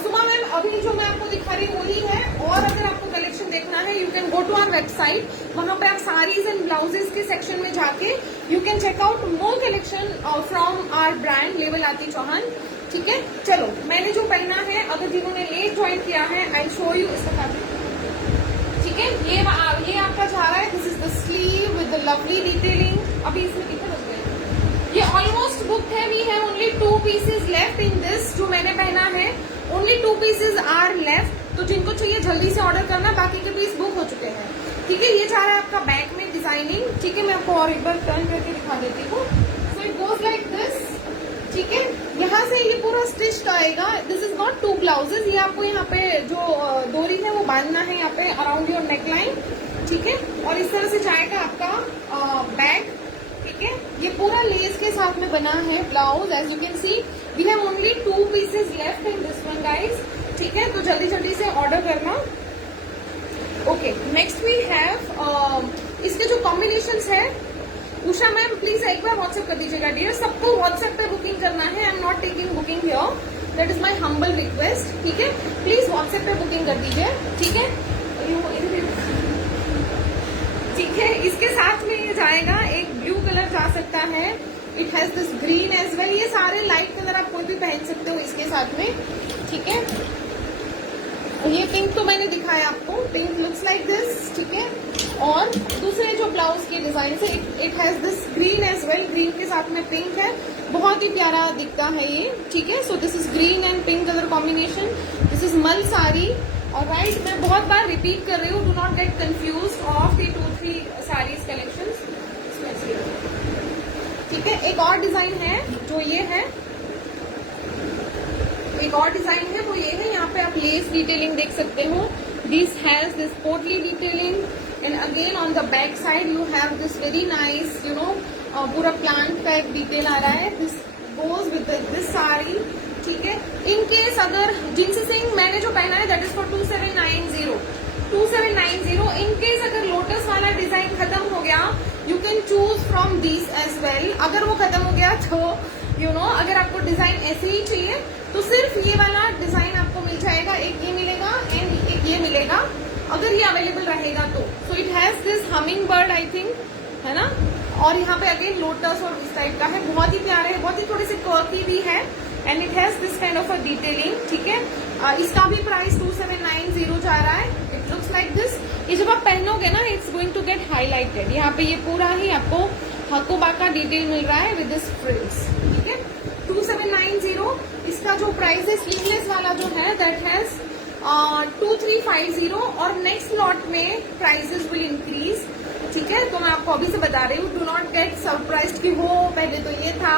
Suma ma'am अभी जो मैं आपको दिखा रही हूँ वही है, और अगर आपको कलेक्शन देखना है you can go to our website, वहां पे आप साड़ीज एंड ब्लाउजेस के सेक्शन में जाके you can check out more collection from our brand लेवल आरती चौहान, ठीक है। चलो, मैंने जो पहना है, अगर जिन्होंने लेट ज्वाइन किया है आई शो यू इसका फैब्रिक, ठीक है। ये आपका जा रहा है, this is the sleeve with the lovely detailing. अभी इसमें कितने बज गए? ये ऑलमोस्ट बुक है, we have only 2 pieces left in this. जो मैंने पहना है ओनली 2 पीसेज आर लेफ्ट, तो जिनको चाहिए जल्दी से ऑर्डर करना, बाकी के पीस बुक हो चुके हैं, ठीक है। ये जा रहा है आपका बैक में डिजाइनिंग, ठीक है। मैं आपको और एक बार टर्न करके दिखा देती हूँ। तो इट गोज लाइक दिस, ठीक है। यहाँ से ये पूरा स्टिच्ड आएगा। दिस इज नॉट 2 ब्लाउजेज, ये आपको यहाँ पे जो डोरी है वो बांधना है यहाँ पे अराउंड योर नेक लाइन, ठीक है। और इस तरह से जाएगा आपका बैक, ठीक है। ये पूरा लेस के साथ में बना है blouse. As you can see we have only 2 pieces left in this one guys, ठीक है। तो जल्दी जल्दी से ऑर्डर करना। ओके, नेक्स्ट वी हैव इसके जो कॉम्बिनेशंस है, उषा मैम प्लीज एक बार व्हाट्सएप कर दीजिएगा डियर, सबको व्हाट्सएप पे बुकिंग करना है। I am not taking booking here, that is my humble request, ठीक है। प्लीज व्हाट्सएप पे बुकिंग कर दीजिए, ठीक है। ठीक है, इसके साथ में ये जाएगा एक ब्लू कलर जा सकता है, it has this green as well. ये सारे लाइट कलर आप कोई भी पहन सकते हो इसके साथ में, ठीक है। ये पिंक तो मैंने दिखाया आपको, पिंक लुक्स लाइक दिस, ठीक है। और दूसरे जो ब्लाउज के डिजाइन है, it has this green as well, green के साथ में पिंक है, बहुत ही प्यारा दिखता है ये, ठीक है। So this is green and pink colour combination, this is मल साड़ी। और राइट, मैं बहुत बार रिपीट कर रही हूँ, do not get confuse of the 2-3 saris collection, ठीक है। एक और डिजाइन है जो ये है, एक और डिजाइन है वो ये है। यहाँ पे आप लेस डिटेलिंग देख सकते हो, दिस हैज दिस पोटली detailing and again on the back side you have this very nice you know पूरा प्लांट का एक डिटेल आ रहा है। This goes with this sari, ठीक है। इन केस अगर जिनसी सिंह मैंने जो पहना है that is for 2790, 2790। In case अगर लोटस वाला डिजाइन खत्म हो गया, you can choose from this as well. अगर वो खत्म हो गया तो यू नो अगर आपको डिजाइन ऐसे ही चाहिए तो सिर्फ ये वाला डिजाइन आपको मिल जाएगा, एक ये मिलेगा एंड एक ये मिलेगा, अगर ये अवेलेबल रहेगा तो। So it has this humming bird I think, है ना। और यहाँ पे अगेन लोटस और इस टाइप का है, बहुत ही प्यारे है, बहुत ही थोड़ी सी कर्की भी है and it has this kind of a detailing, ठीक है। इसका भी प्राइस 2790 जा रहा है। It looks like this. ये जब आप पहनोगे ना, it's going to get highlighted. यहाँ पे ये पूरा ही आपको हकोबा का डिटेल मिल रहा है विद दिस फ्रिल्स, ठीक है। 2790। इसका जो प्राइस है स्लीवलेस वाला जो है दैट हैज 2350 और नेक्स्ट लॉट में प्राइसेस विल इंक्रीज, ठीक है। तो मैं आपको अभी से बता रही हूँ, डू नॉट गेट सरप्राइज्ड कि वो पहले तो ये था,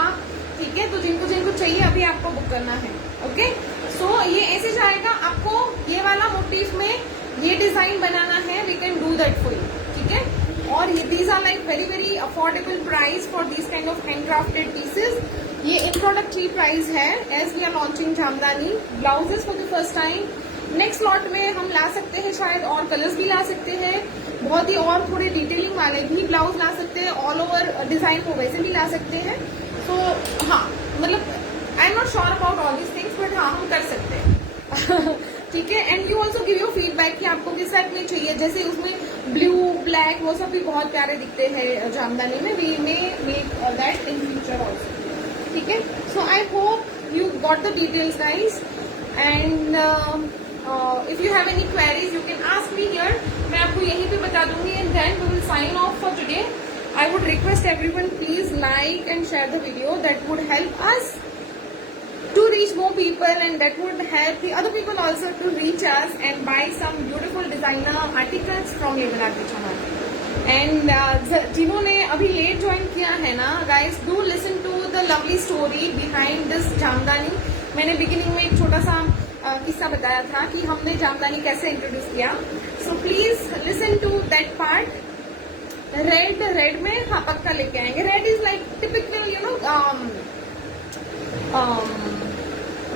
ठीक है। तो जिनको जिनको चाहिए अभी आपको बुक करना है, ओके। सो ये ऐसे जाएगा, आपको ये वाला मोटिव में ये डिजाइन बनाना है, we can do that for you, ठीक है। और ये these are like very very affordable price for this kind of handcrafted pieces. ये इंट्रोडक्टरी प्राइस है as we are launching Jamdani blouses for the first time. Next lot में हम ला सकते हैं, शायद और कलर्स भी ला सकते हैं, बहुत ही और थोड़े डिटेलिंग वाले भी ब्लाउज ला सकते हैं, ऑल ओवर डिजाइन को वैसे भी ला सकते हैं। तो हाँ, मतलब आई am not sure about all this things, but हाँ हम कर सकते हैं ठीक है। And you also give your feedback कि आपको किस टाइप में चाहिए, जैसे उसमें ब्लू ब्लैक वो सब भी बहुत प्यारे दिखते हैं जामदानी में, we may make that in future also, ठीक है। So I hope you got the details guys and if you have any queries you can ask me here, मैं आपको यहीं पे बता दूंगी and then we will sign off for today. I would request everyone please like and share the video, that would help us to reach more people and that would help the other people also to reach us and buy some beautiful designer articles from Label Art channel. And जिन्होंने अभी late join किया है ना guys, do listen to the lovely story behind this jamdani. मैंने beginning में एक छोटा सा किस्सा बताया था कि हमने जामदानी कैसे इंट्रोड्यूस किया, so please listen to that part। Red में हाँ पक्का लेके आएंगे। Red is like typical you know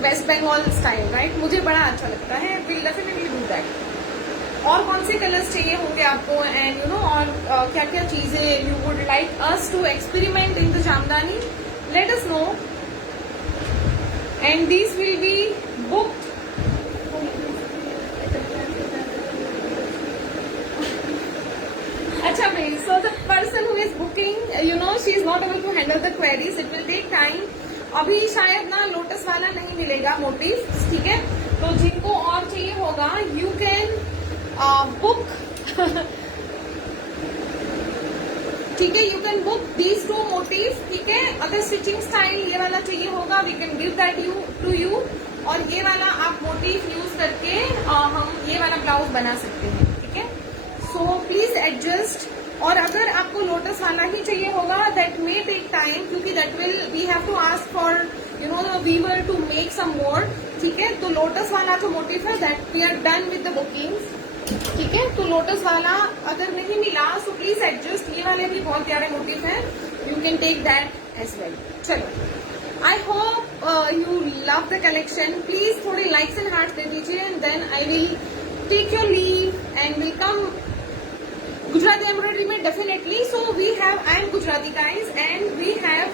West Bengal style, right. मुझे बड़ा अच्छा लगता है, विल डेफिनेटली डू दैट। और कौन से कलर्स चाहिए होंगे आपको एंड यू नो और क्या क्या चीजें you would like us to experiment in the Jamdani, let us know and these will be booked. अच्छा भाई, so the person who is booking, you know, she is not able to handle the queries, it will take time। अभी शायद ना lotus वाला नहीं मिलेगा motive, ठीक है। तो जिनको और चाहिए होगा यू कैन बुक, ठीक है, you can book these 2 motif, ठीक है। अगर स्टिचिंग स्टाइल ये वाला चाहिए होगा we can give that you to you, और ये वाला आप मोटिव यूज करके हम ये वाला ब्लाउज बना सकते हैं, ठीक है। So please adjust और अगर आपको लोटस वाला ही चाहिए होगा, दैट मे टेक टाइम, क्योंकि that will we have to ask for the weaver to make some more, ठीक है। तो लोटस वाला जो मोटिव है that we are done with the bookings, ठीक है। तो लोटस वाला अगर नहीं मिला सो प्लीज एडजस्ट, ये वाले भी बहुत प्यारे मोटिव हैं, you can take that as well. चलो, I hope you love the collection. Please थोड़े लाइक्स एंड हार्ट दे दीजिए, and then I will take your leave and will come Gujarati embroidery में definitely. So we have, I am Gujarati guys, and we have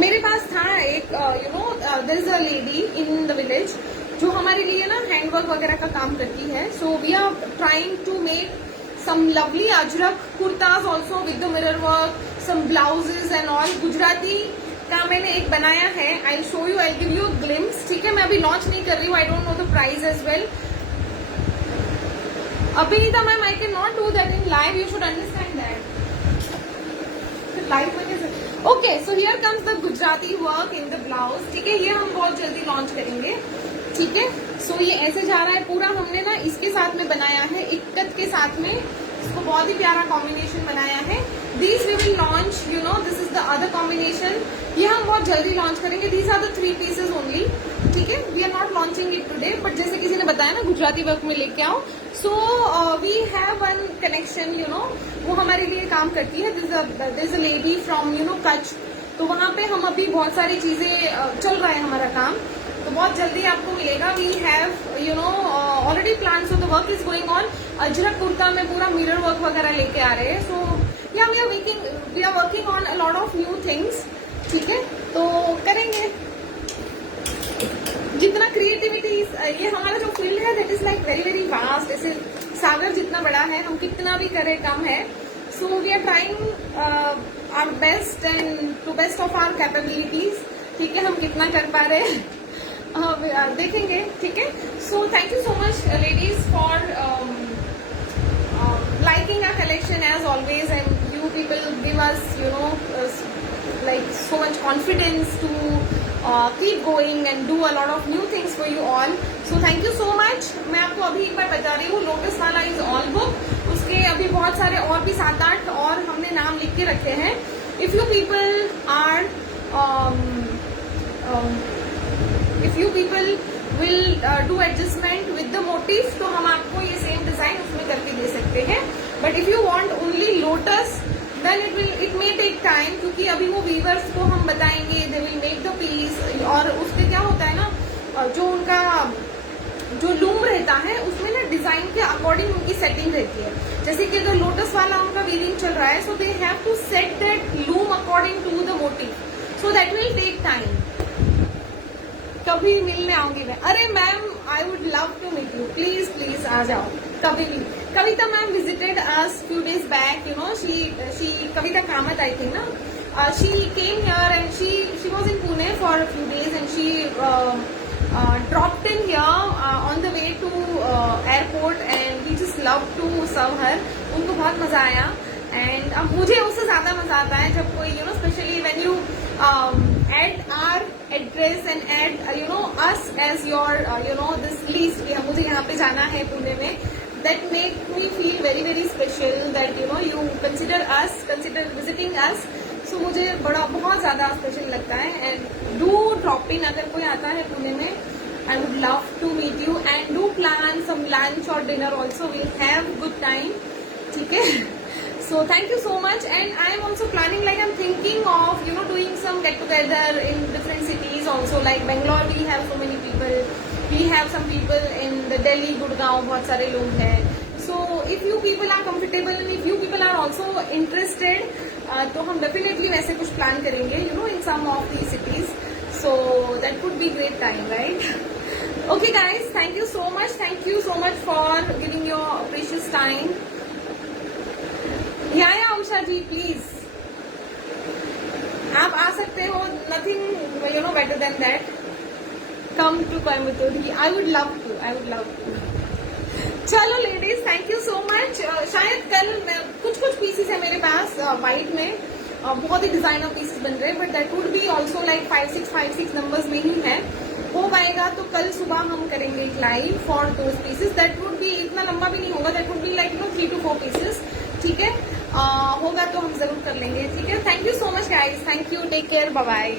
मेरे पास था एक there is a lady in the village जो हमारे लिए ना हैंडवर्क वगैरह का काम करती है. So we are trying to make some lovely Ajrak kurtas also with the mirror work, some blouses and all. Gujarati का मैंने एक बनाया है. I'll show you, I'll give you a glimpse. ठीक है, मैं अभी लॉन्च नहीं कर रही हूँ. I don't know the price as well. Abhinita ma'am, I cannot do that in live. You should understand that. Live में कैसे? Okay, so here comes the Gujarati work in the blouse. ठीक है, ये हम बहुत जल्दी लॉन्च करेंगे. ठीक है, so ये ऐसे जा रहा है पूरा. हमने ना इसके साथ में बनाया है, इक्कत के साथ में इसको बहुत ही प्यारा कॉम्बिनेशन बनाया है. These we will launch. This is the other combination. ये हम बहुत जल्दी लॉन्च करेंगे. These are the 3 pieces only. ठीक है, we are not launching it today, but जैसे किसी ने बताया ना गुजराती वर्क में लेके आओ. So we have one connection, वो हमारे लिए काम करती है. There's a lady from Kutch, तो वहाँ पे हम अभी बहुत सारी चीजें चल रहा है हमारा काम, तो बहुत जल्दी आपको मिलेगा. We have already planned, so the work is going on. Ajrak kurta में पूरा मिरर वर्क वगैरह लेके आ रहे हैं. So yeah, we are working on a lot of new things. ठीक है, तो करेंगे जितना क्रिएटिविटी. ये हमारा जो फील्ड है that is like very very vast. ऐसे सागर जितना बड़ा है, हम कितना भी करें कम है. So we are trying our best and to best of our capabilities. ठीक है, हम कितना कर पा रहे हैं देखेंगे. ठीक है, so thank you so much ladies for liking our collection as always, and you people give us like so much confidence to keep going and do a lot of new things for you all. So thank you so much. मैं आपको अभी एक बार बता रही हूँ, lotus वाला is all book. उसके अभी बहुत सारे और भी 7-8 और हमने नाम लिख के रखे हैं. If you people will do adjustment with the motif, तो हम आपको ये सेम डिजाइन उसमें करके दे सकते हैं. But if you want only lotus, then it may take time, क्योंकि अभी वो वीवर्स को हम बताएंगे, they will make the piece. और उसके क्या होता है ना, जो उनका जो लूम रहता है उसमें ना डिजाइन के अकॉर्डिंग उनकी सेटिंग रहती है. जैसे कि अगर लोटस वाला उनका वीविंग चल रहा है, so they have to set that loom according to the motive, so that will take time. कभी मिलने आऊंगी मैं. अरे ma'am, I would love to meet you. Please please आ जाओ कभी भी. Kavita ma'am visited us few days back. She Kavita Kamath, I think, na. She came here and she was in Pune for a few days, and she dropped in here on the way to airport, and we just loved to serve her. उनको बहुत मजा आया, and अब मुझे उससे ज्यादा मजा आता है जब कोई specially when you add our address and add us as your this list. मुझे यहाँ पे जाना है पुणे में. That make me feel very very special that you consider visiting us. So मुझे बहुत ज्यादा स्पेशल लगता है. And do drop in अगर कोई आता है पुणे में. I would love to meet you, and do plan some lunch or dinner also. We'll have good time. ठीक है. So thank you so much, and I am also planning, like I'm thinking of doing some get together in different cities also. Like Bangalore, we have so many people. We have some people in the Delhi, Gurgaon, बहुत सारे लोग हैं. So if you people are comfortable and if you people are also interested, तो हम definitely वैसे कुछ plan करेंगे, in some of these cities. So that would be great time, right? Okay guys, thank you so much. Thank you so much for giving your precious time. Yeah, Usha ji, please. आप आ सकते हो. Nothing, better than that. Come to Coimbatore. I would love to. चलो ladies, thank you so much. शायद कल कुछ pieces है मेरे पास white में, बहुत ही डिजाइनर पीसेस बन रहे हैं, but that would B also like 5-6 numbers में ही है. हो पाएगा तो कल सुबह हम करेंगे एक live for those pieces. That would B, इतना लंबा भी नहीं होगा, that would be like 3 to 4 pieces, ठीक है। होगा तो हम जरूर कर लेंगे, ठीक है। Thank you so much guys, thank you, take care, bye bye.